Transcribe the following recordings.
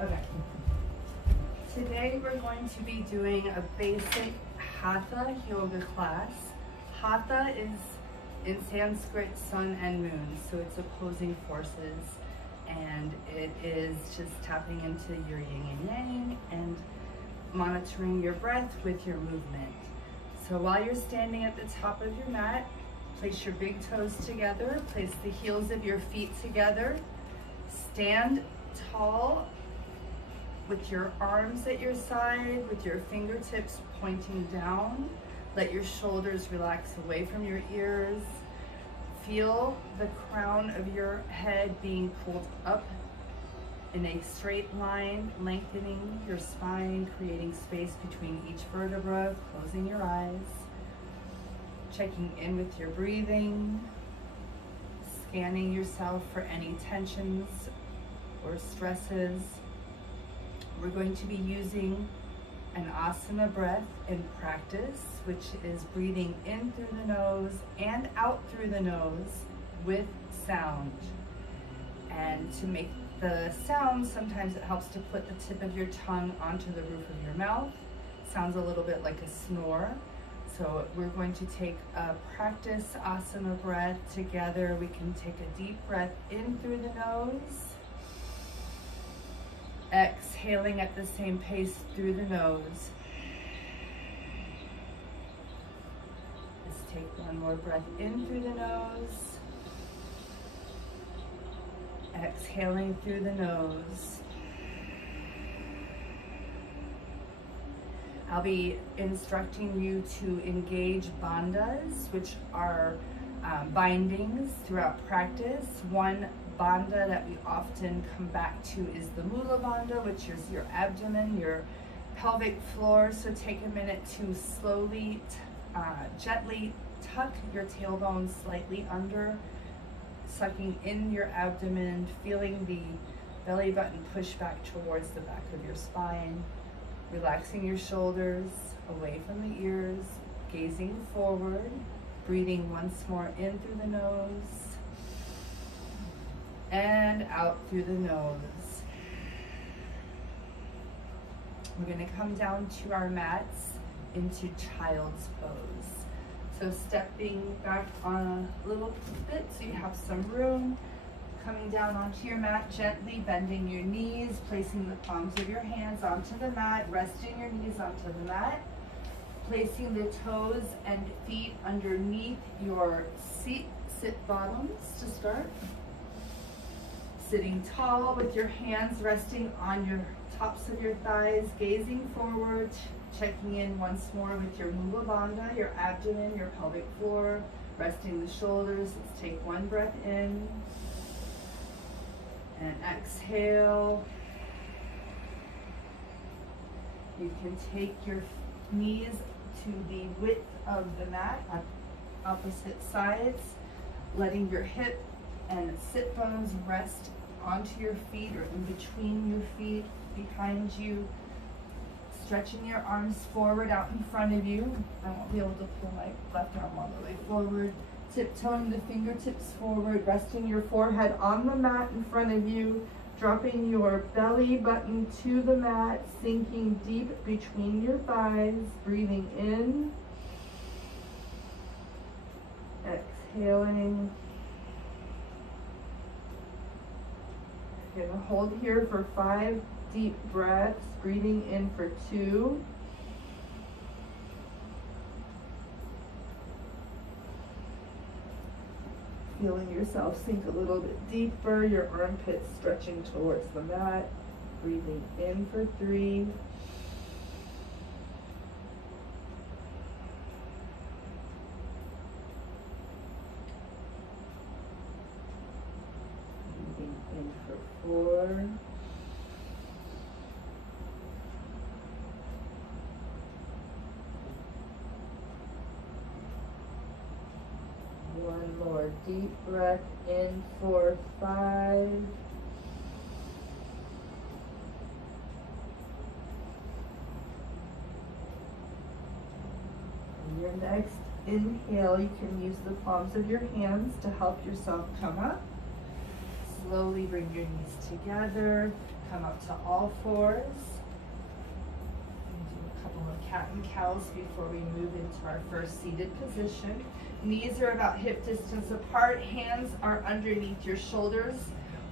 Okay. Today we're going to be doing a basic Hatha Yoga class. Hatha is in Sanskrit sun and moon, so it's opposing forces, and it is just tapping into your yin and yang and monitoring your breath with your movement. So while you're standing at the top of your mat, place your big toes together, place the heels of your feet together, stand tall with your arms at your side, with your fingertips pointing down. Let your shoulders relax away from your ears. Feel the crown of your head being pulled up in a straight line, lengthening your spine, creating space between each vertebra, closing your eyes, checking in with your breathing, scanning yourself for any tensions or stresses. We're going to be using an asana breath in practice, which is breathing in through the nose and out through the nose with sound. And to make the sound, sometimes it helps to put the tip of your tongue onto the roof of your mouth. Sounds a little bit like a snore. So we're going to take a practice asana breath together. We can take a deep breath in through the nose, exhaling at the same pace through the nose. Let's take one more breath in through the nose, exhaling through the nose. I'll be instructing you to engage bandhas, which are bindings throughout practice. One bandha that we often come back to is the mula bandha, which is your abdomen, your pelvic floor. So take a minute to slowly, gently tuck your tailbone slightly under, sucking in your abdomen, feeling the belly button push back towards the back of your spine, relaxing your shoulders away from the ears, gazing forward, breathing once more in through the nose and out through the nose. We're going to come down to our mats into child's pose. So stepping back on a little bit so you have some room, coming down onto your mat, gently bending your knees, placing the palms of your hands onto the mat, resting your knees onto the mat, placing the toes and feet underneath your sit bottoms to start. Sitting tall with your hands resting on your tops of your thighs, gazing forward, checking in once more with your mula bandha, your abdomen, your pelvic floor, resting the shoulders. Let's take one breath in and exhale. You can take your knees to the width of the mat on opposite sides, letting your hip and sit bones rest onto your feet or in between your feet, behind you, stretching your arms forward out in front of you. I won't be able to pull my left arm all the way forward. Tiptoeing the fingertips forward, resting your forehead on the mat in front of you, dropping your belly button to the mat, sinking deep between your thighs, breathing in, exhaling. You're gonna hold here for 5 deep breaths, breathing in for 2. Feeling yourself sink a little bit deeper, your armpits stretching towards the mat, breathing in for 3. Breathing in for 4. One more deep breath in for 5. And your next inhale, you can use the palms of your hands to help yourself come up. Slowly bring your knees together, come up to all fours. Do a couple of cat and cows before we move into our first seated position. Knees are about hip distance apart, hands are underneath your shoulders,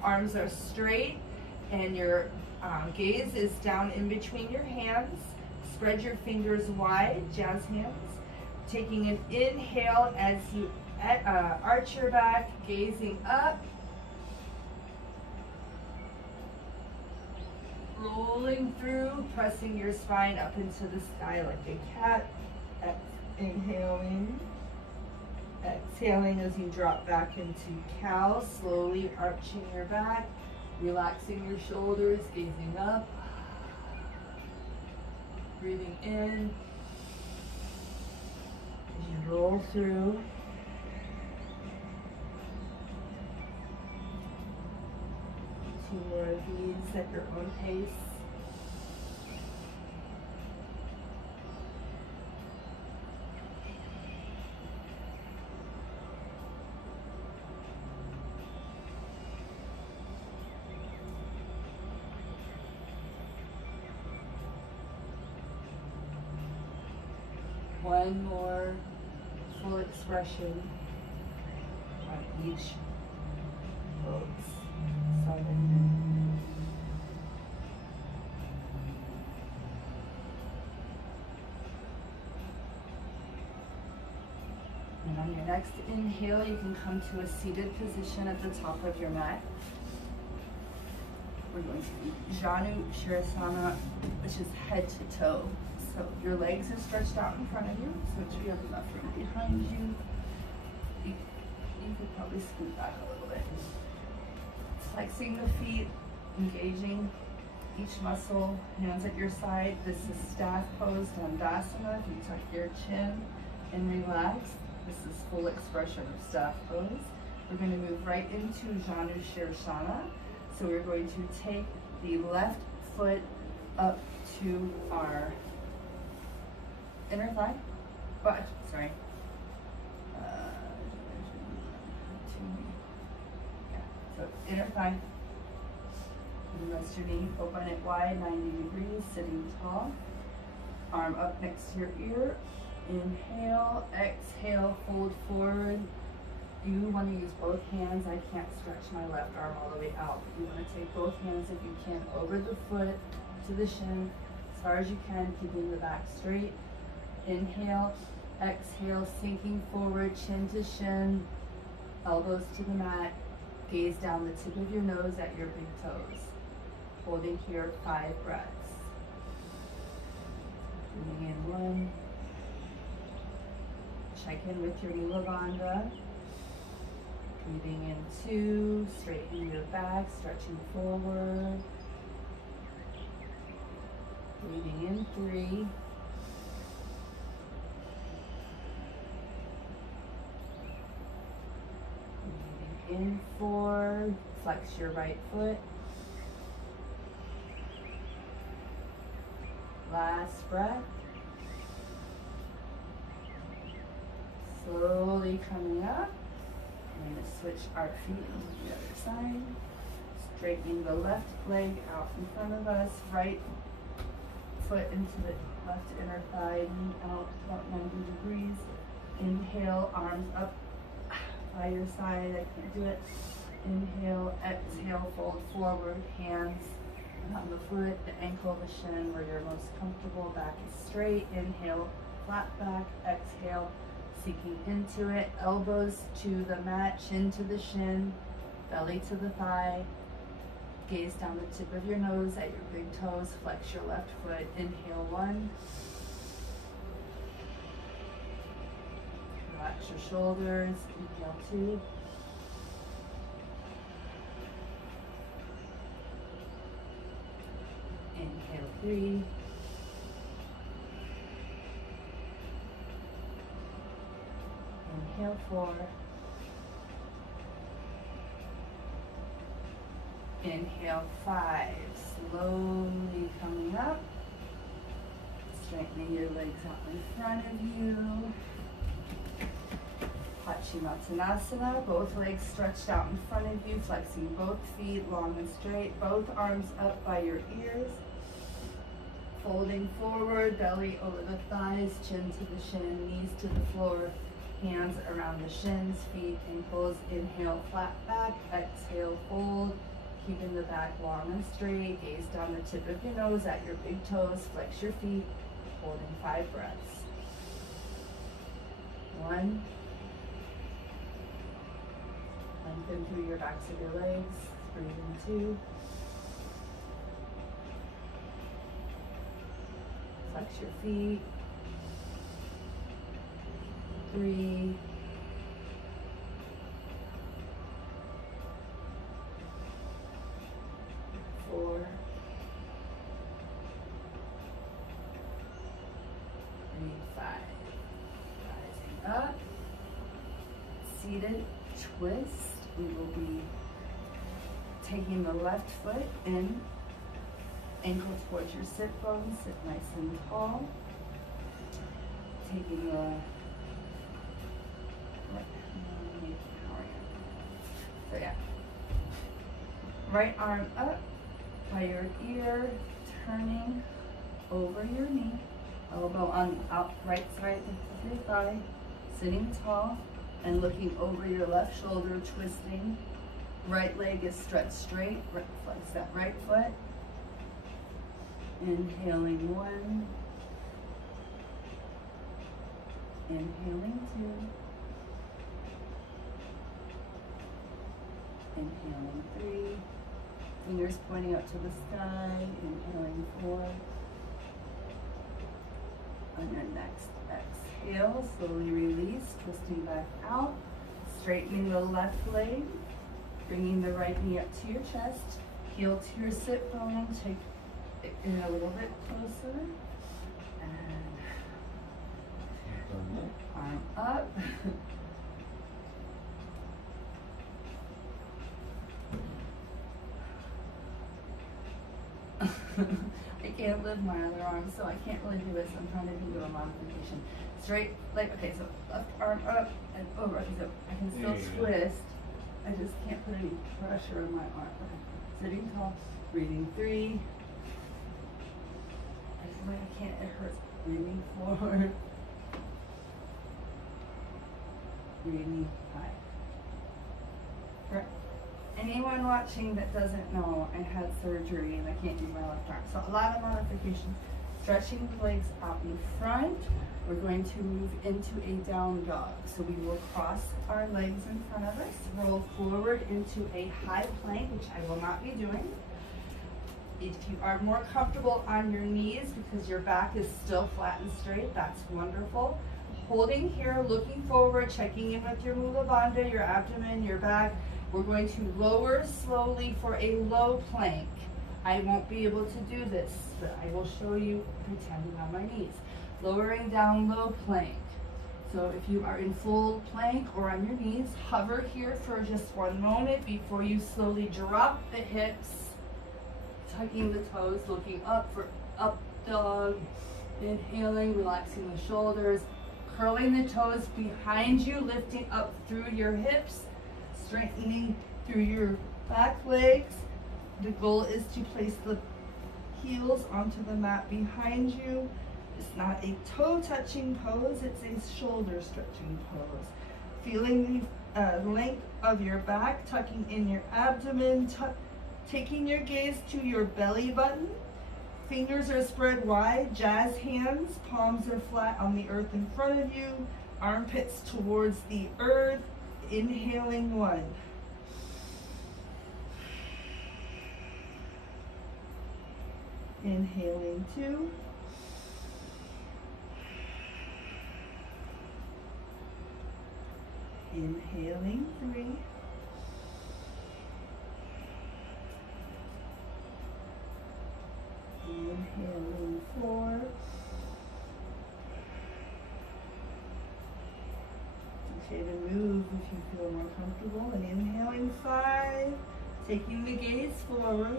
arms are straight, and your gaze is down in between your hands. Spread your fingers wide, jazz hands. Taking an inhale as you arch your back, gazing up. Rolling through, pressing your spine up into the sky like a cat. Inhaling. Exhaling as you drop back into cow, slowly arching your back, relaxing your shoulders, gazing up. Breathing in as you roll through. Two more of these at your own pace. One more full expression on each pose. 7. And on your next inhale, you can come to a seated position at the top of your mat. We're going to do Janu Shirasana, which is head to toe. So your legs are stretched out in front of you, so it should be enough room behind you. You could probably scoot back a little bit. Flexing the feet, engaging each muscle, hands at your side. This is staff pose, Dandasana. If you tuck your chin and relax, this is full expression of staff pose. We're going to move right into Janu Shirasana. So we're going to take the left foot up to our inner thigh, sorry. So inner thigh. And rest your knee, open it wide, 90 degrees, sitting tall. Arm up next to your ear. Inhale, exhale, fold forward. You want to use both hands. I can't stretch my left arm all the way out. You want to take both hands, if you can, over the foot to the shin, as far as you can, keeping the back straight. Inhale, exhale, sinking forward, chin to shin, elbows to the mat, gaze down the tip of your nose at your big toes. Holding here 5 breaths. Breathing in 1. Check in with your Mula Bandha. Breathing in 2, straighten your back, stretching forward. Breathing in 3. Breathing in 4, flex your right foot. Last breath. Slowly coming up. I'm going to switch our feet to the other side. Straightening the left leg out in front of us. Right foot into the left inner thigh. Knee out about 90 degrees. Inhale, arms up by your side. I can't do it. Inhale, exhale, fold forward. Hands on the foot, the ankle, the shin, where you're most comfortable. Back is straight. Inhale, flat back. Exhale, sinking into it. Elbows to the mat, chin to the shin, belly to the thigh. Gaze down the tip of your nose at your big toes. Flex your left foot. Inhale 1. Relax your shoulders. Inhale 2. Inhale 3. Inhale 4. Inhale 5. Slowly coming up. Straightening your legs out in front of you. Paschimottanasana, both legs stretched out in front of you, flexing both feet long and straight, both arms up by your ears. Folding forward, belly over the thighs, chin to the shin, knees to the floor, hands around the shins, feet, ankles. Inhale, flat back, exhale, fold. Keeping the back long and straight, gaze down the tip of your nose at your big toes, flex your feet, holding 5 breaths. 1. Lengthen through your backs of your legs, breathing 2. Flex your feet. 3. 4. And 5. Rising up. Seated twist. We will be taking the left foot in, ankle towards your sit bone, sit nice and tall. Taking the right arm up by your ear, turning over your knee, elbow on the right side of your thigh, sitting tall and looking over your left shoulder, twisting. Right leg is stretched straight, flex that right foot. Inhaling 1. Inhaling 2. Inhaling 3. Fingers pointing up to the sky. Inhaling 4. On your next exhale, slowly release, twisting back out, straightening the left leg, bringing the right knee up to your chest, heel to your sit bone, take it in a little bit closer, and arm up. I can't lift my other arm, so I can't really do it, so I'm trying to do a modification. Straight leg, okay, so left arm up and over, so I can still twist. I just can't put any pressure on my arm. Okay, sitting tall, breathing 3. I feel like I can't, it hurts. Breathing 4. Breathing 5. For anyone watching that doesn't know, I had surgery and I can't use my left arm. So a lot of modifications. Stretching the legs out in front. We're going to move into a down dog. So we will cross our legs in front of us, roll forward into a high plank, which I will not be doing. If you are more comfortable on your knees because your back is still flat and straight, that's wonderful. Holding here, looking forward, checking in with your Mula Bandha, your abdomen, your back. We're going to lower slowly for a low plank. I won't be able to do this, but I will show you pretending on my knees. Lowering down, low plank. So if you are in full plank or on your knees, hover here for just 1 moment before you slowly drop the hips, tucking the toes, looking up for up dog. Inhaling, relaxing the shoulders, curling the toes behind you, lifting up through your hips, straightening through your back legs. The goal is to place the heels onto the mat behind you. It's not a toe touching pose, it's a shoulder stretching pose. Feeling the length of your back, tucking in your abdomen, taking your gaze to your belly button. Fingers are spread wide, jazz hands, palms are flat on the earth in front of you, armpits towards the earth. Inhaling 1. Inhaling 2. Inhaling 3. Inhaling 4. Okay to move if you feel more comfortable. And inhaling 5. Taking the gaze forward.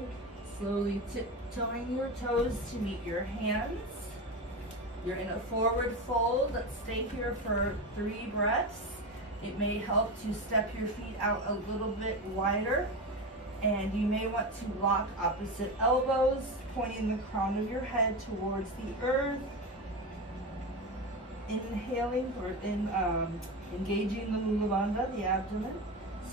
Slowly tiptoeing your toes to meet your hands. You're in a forward fold. Let's stay here for 3 breaths. It may help to step your feet out a little bit wider, and you may want to lock opposite elbows, pointing the crown of your head towards the earth. Inhaling or engaging the Mula Bandha, the abdomen,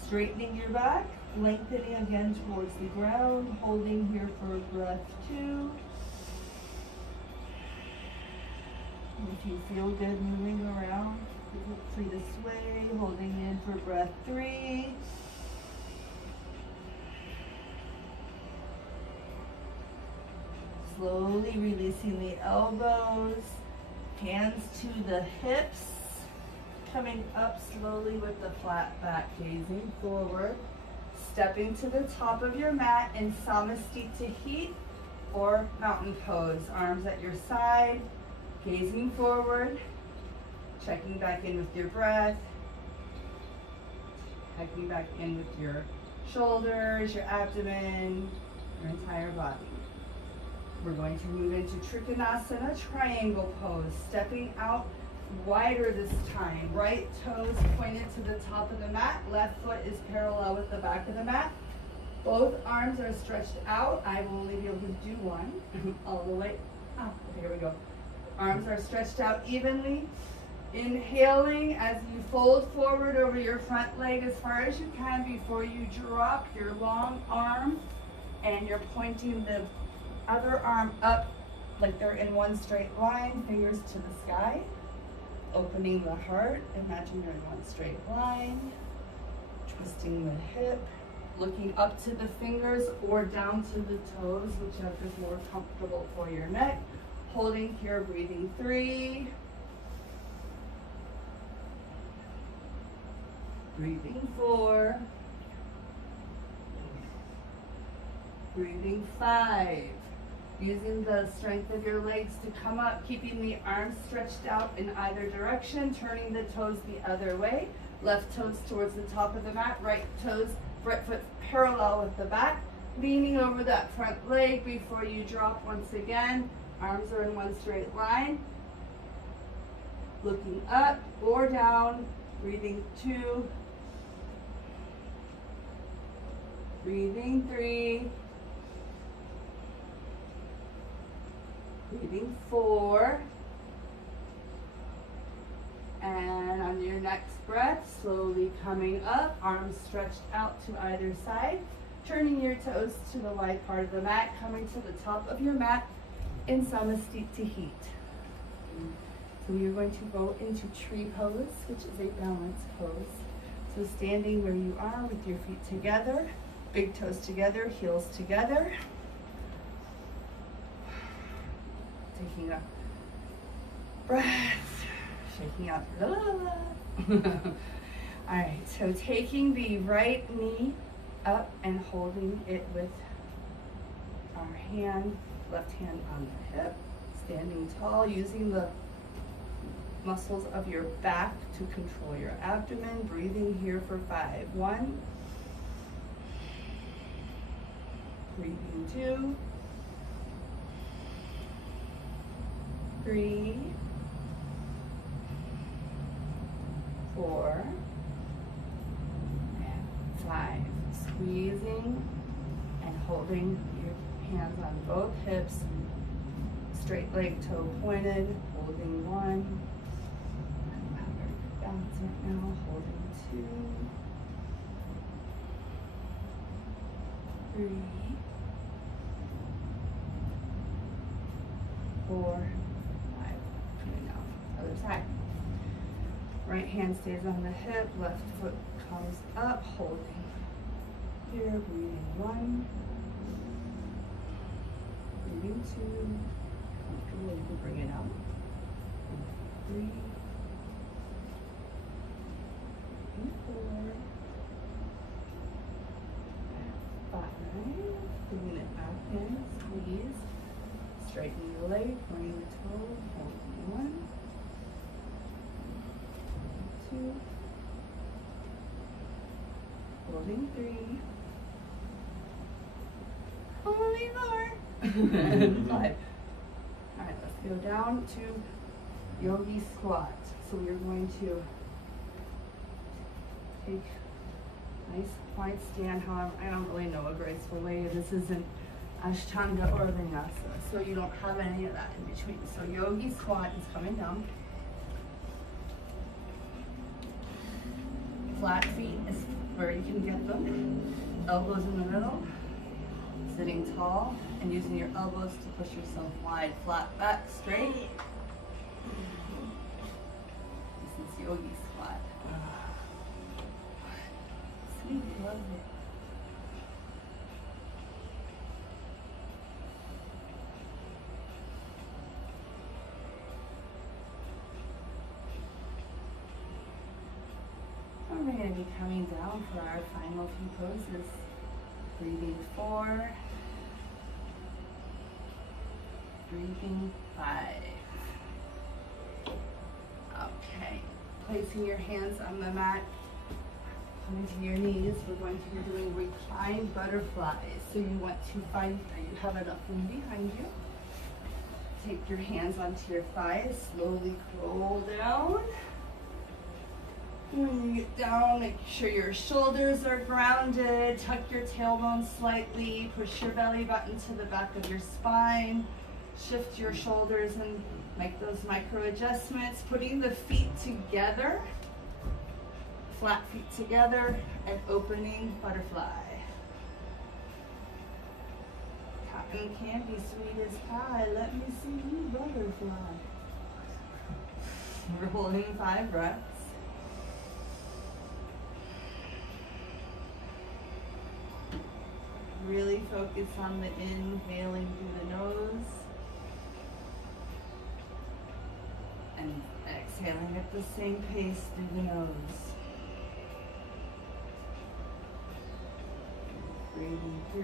straightening your back, lengthening again towards the ground, holding here for breath 2. If you feel good moving around, feel free to sway, holding in for breath 3. Slowly releasing the elbows, hands to the hips, coming up slowly with the flat back, gazing forward, stepping to the top of your mat in Samastita Heat or mountain pose. Arms at your side, gazing forward, checking back in with your breath, checking back in with your shoulders, your abdomen, your entire body. We're going to move into Trikonasana, triangle pose, stepping out wider this time. Right toes pointed to the top of the mat, left foot is parallel with the back of the mat. Both arms are stretched out. I will only be able to do one all the way up. Okay, here we go. Arms are stretched out evenly. Inhaling as you fold forward over your front leg as far as you can before you drop your long arm, and you're pointing the other arm up like they're in one straight line, fingers to the sky, opening the heart. Imagine you're in one straight line, twisting the hip, looking up to the fingers or down to the toes, whichever is more comfortable for your neck. Holding here, breathing 3. Breathing 4. Breathing 5. Using the strength of your legs to come up, keeping the arms stretched out in either direction, turning the toes the other way. Left toes towards the top of the mat, right foot parallel with the back, leaning over that front leg before you drop once again. Arms are in one straight line. Looking up or down, breathing 2. Breathing 3. Breathing 4. And on your next breath, slowly coming up, arms stretched out to either side, turning your toes to the wide part of the mat, coming to the top of your mat in Samastita Heat. So you're going to go into tree pose, which is a balance pose. So standing where you are with your feet together, big toes together, heels together. Taking a breath, shaking out. All right, so taking the right knee up and holding it with our left hand on the hip, standing tall, using the muscles of your back to control your abdomen, breathing here for 5. 1, breathing 2, 3, 4, and 5. Squeezing and holding your hands on both hips, straight leg toe pointed, holding 1. Balance right now, holding 2, 3, 4, 5. Coming down, other side. Right hand stays on the hip, left foot comes up, holding. Here, breathing 1, breathing 2, comfortable, you can bring it out. 3, 4, 5. Bringing it back in, squeeze. Straighten your leg, pointing the toe, holding 1, 2, holding 3, holding 4, and 5. All right, let's go down to yogi squat. So we're going to Take a nice quiet stand. However, I don't really know a graceful way. This isn't Ashtanga or Vinyasa, so you don't have any of that in between. So yogi squat is coming down. Flat feet is where you can get them. Elbows in the middle. Sitting tall and using your elbows to push yourself wide. Flat back, straight. This is yogi squat. Sweet, love it. We're going to be coming down for our final few poses. Breathing 4. Breathing 5. Okay. Placing your hands on the mat. Coming to your knees. We're going to be doing reclined butterflies. So you want to find that you have enough room behind you. Take your hands onto your thighs. Slowly roll down. When you get down, make sure your shoulders are grounded. Tuck your tailbone slightly. Push your belly button to the back of your spine. Shift your shoulders and make those micro adjustments. Putting the feet together, flat feet together, and opening butterfly. Cotton candy, sweet as pie. Let me see you butterfly. We're holding 5 breaths. Really focus on the inhaling through the nose and exhaling at the same pace through the nose. Breathing 3.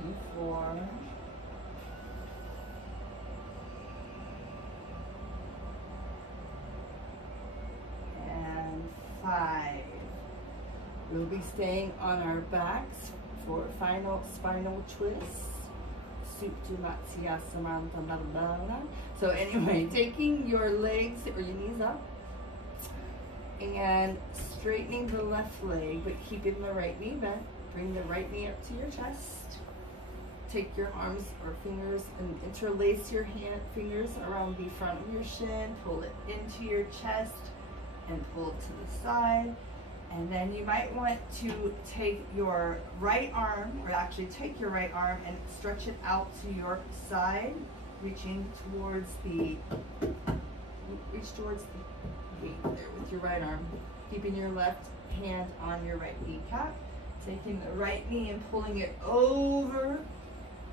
Breathing 4. And 5. We'll be staying on our backs for final spinal twists. Supta Matsya Samanta Nardana. So anyway, taking your legs or your knees up and straightening the left leg, but keeping the right knee bent. Bring the right knee up to your chest. Take your arms or fingers and interlace your fingers around the front of your shin. Pull it into your chest and pull it to the side. And then you might want to take your right arm, or actually take your right arm and stretch it out to your side, reaching towards the, reach towards the gate there with your right arm. Keeping your left hand on your right kneecap. Taking the right knee and pulling it over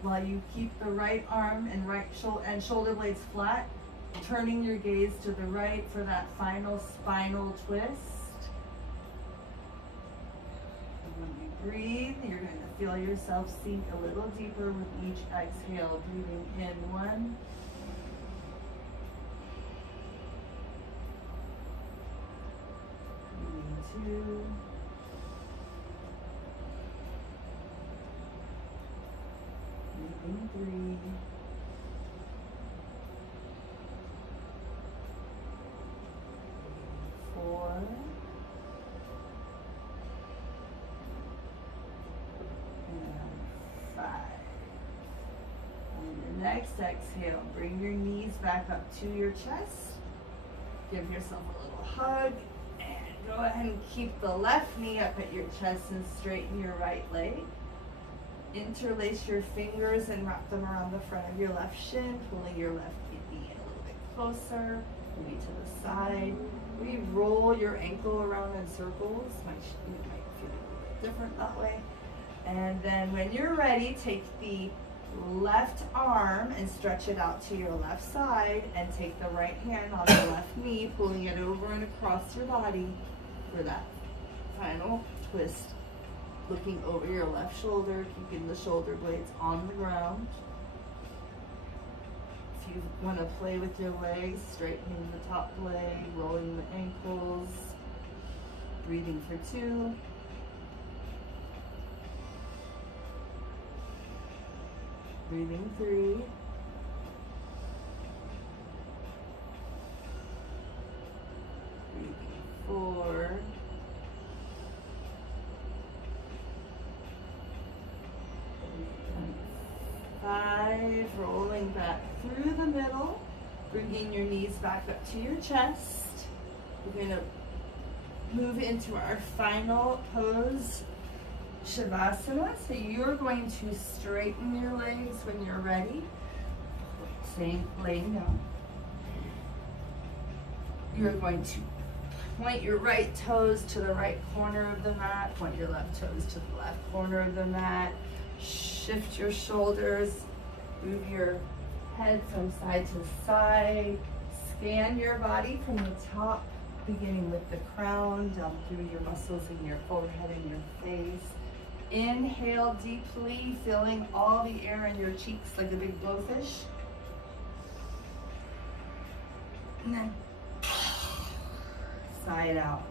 while you keep the right arm and shoulder blades flat. Turning your gaze to the right for that final spinal twist. When you breathe, you're going to feel yourself sink a little deeper with each exhale. Breathing in 1. Breathing 2. Breathing 3. 4. And 5. On your next exhale, bring your knees back up to your chest. Give yourself a little hug and go ahead and keep the left knee up at your chest and straighten your right leg. Interlace your fingers and wrap them around the front of your left shin, pulling your left knee in a little bit closer, maybe to the side. Roll your ankle around in circles. It might feel a little bit different that way. And then when you're ready, take the left arm and stretch it out to your left side, and take the right hand on the left knee, pulling it over and across your body for that final twist. Looking over your left shoulder, keeping the shoulder blades on the ground. If you want to play with your legs, straightening the top leg, rolling the ankles, breathing for 2. Breathing 3. bringing your knees back up to your chest. We're going to move into our final pose, Shavasana. So you're going to straighten your legs when you're ready. Same, laying down. You're going to point your right toes to the right corner of the mat. Point your left toes to the left corner of the mat. Shift your shoulders. Move your head from side to side. Scan your body from the top, beginning with the crown, down through your muscles in your forehead and your face. Inhale deeply, filling all the air in your cheeks like a big blowfish. And then sigh it out.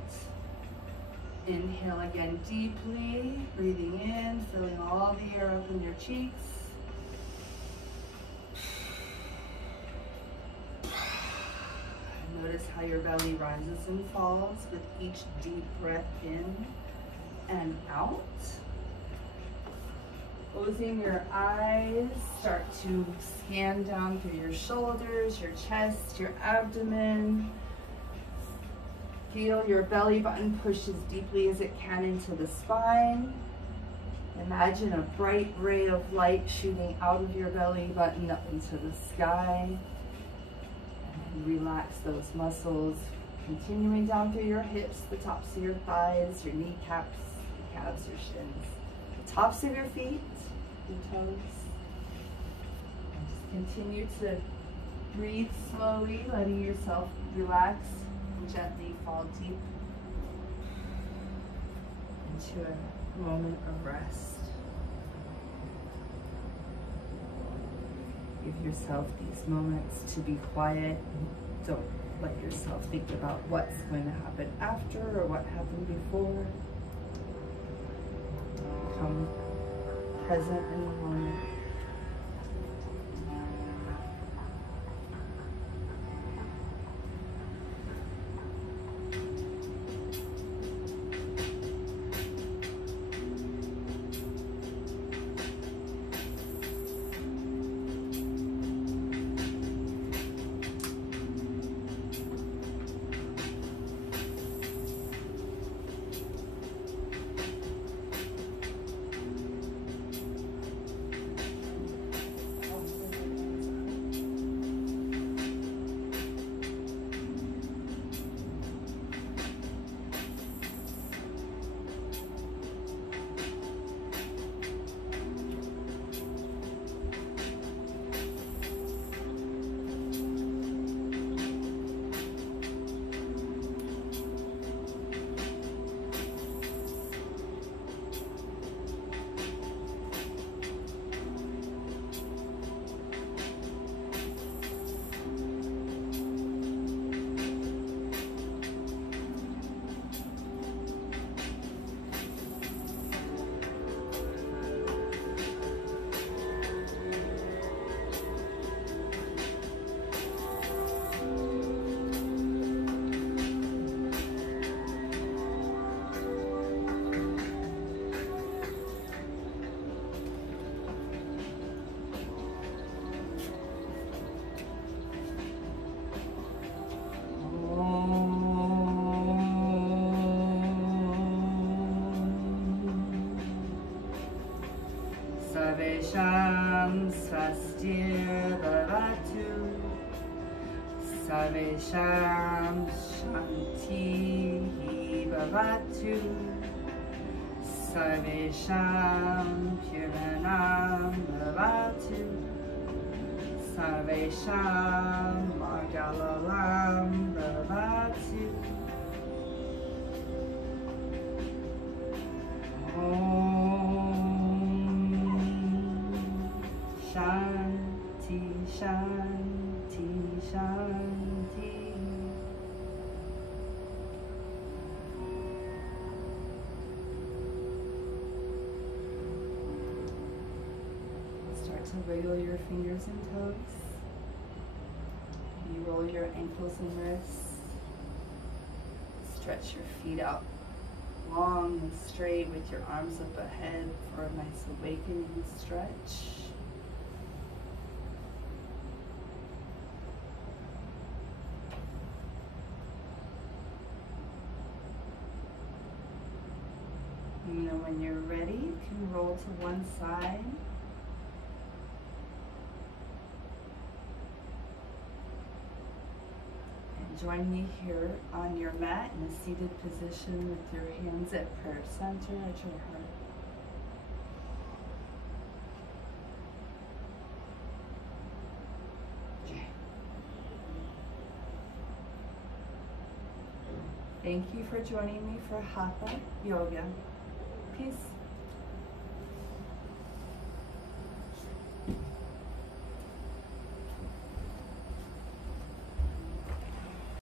Inhale again deeply, breathing in, filling all the air up in your cheeks. Notice how your belly rises and falls with each deep breath in and out. Closing your eyes, start to scan down through your shoulders, your chest, your abdomen. Feel your belly button push as deeply as it can into the spine. Imagine a bright ray of light shooting out of your belly button up into the sky. And relax those muscles, continuing down through your hips, the tops of your thighs, your kneecaps, your calves, your shins, the tops of your feet, your toes. And just continue to breathe slowly, letting yourself relax and gently fall deep into a moment of rest. Give yourself these moments to be quiet. Don't let yourself think about what's going to happen after or what happened before. Become present in the moment. Sarvesham Swastir Bhavatu, Sarvesham Shanti Bhavatu, Sarvesham Purnanam Bhavatu, Sarvesham Margalalam Bhavatu. Shanti, Shanti, Shanti. Start to wiggle your fingers and toes. You roll your ankles and wrists. Stretch your feet out long and straight with your arms up ahead for a nice awakening stretch. And then when you're ready, you can roll to one side. And join me here on your mat in a seated position with your hands at prayer center at your heart. Thank you for joining me for Hatha Yoga. Peace.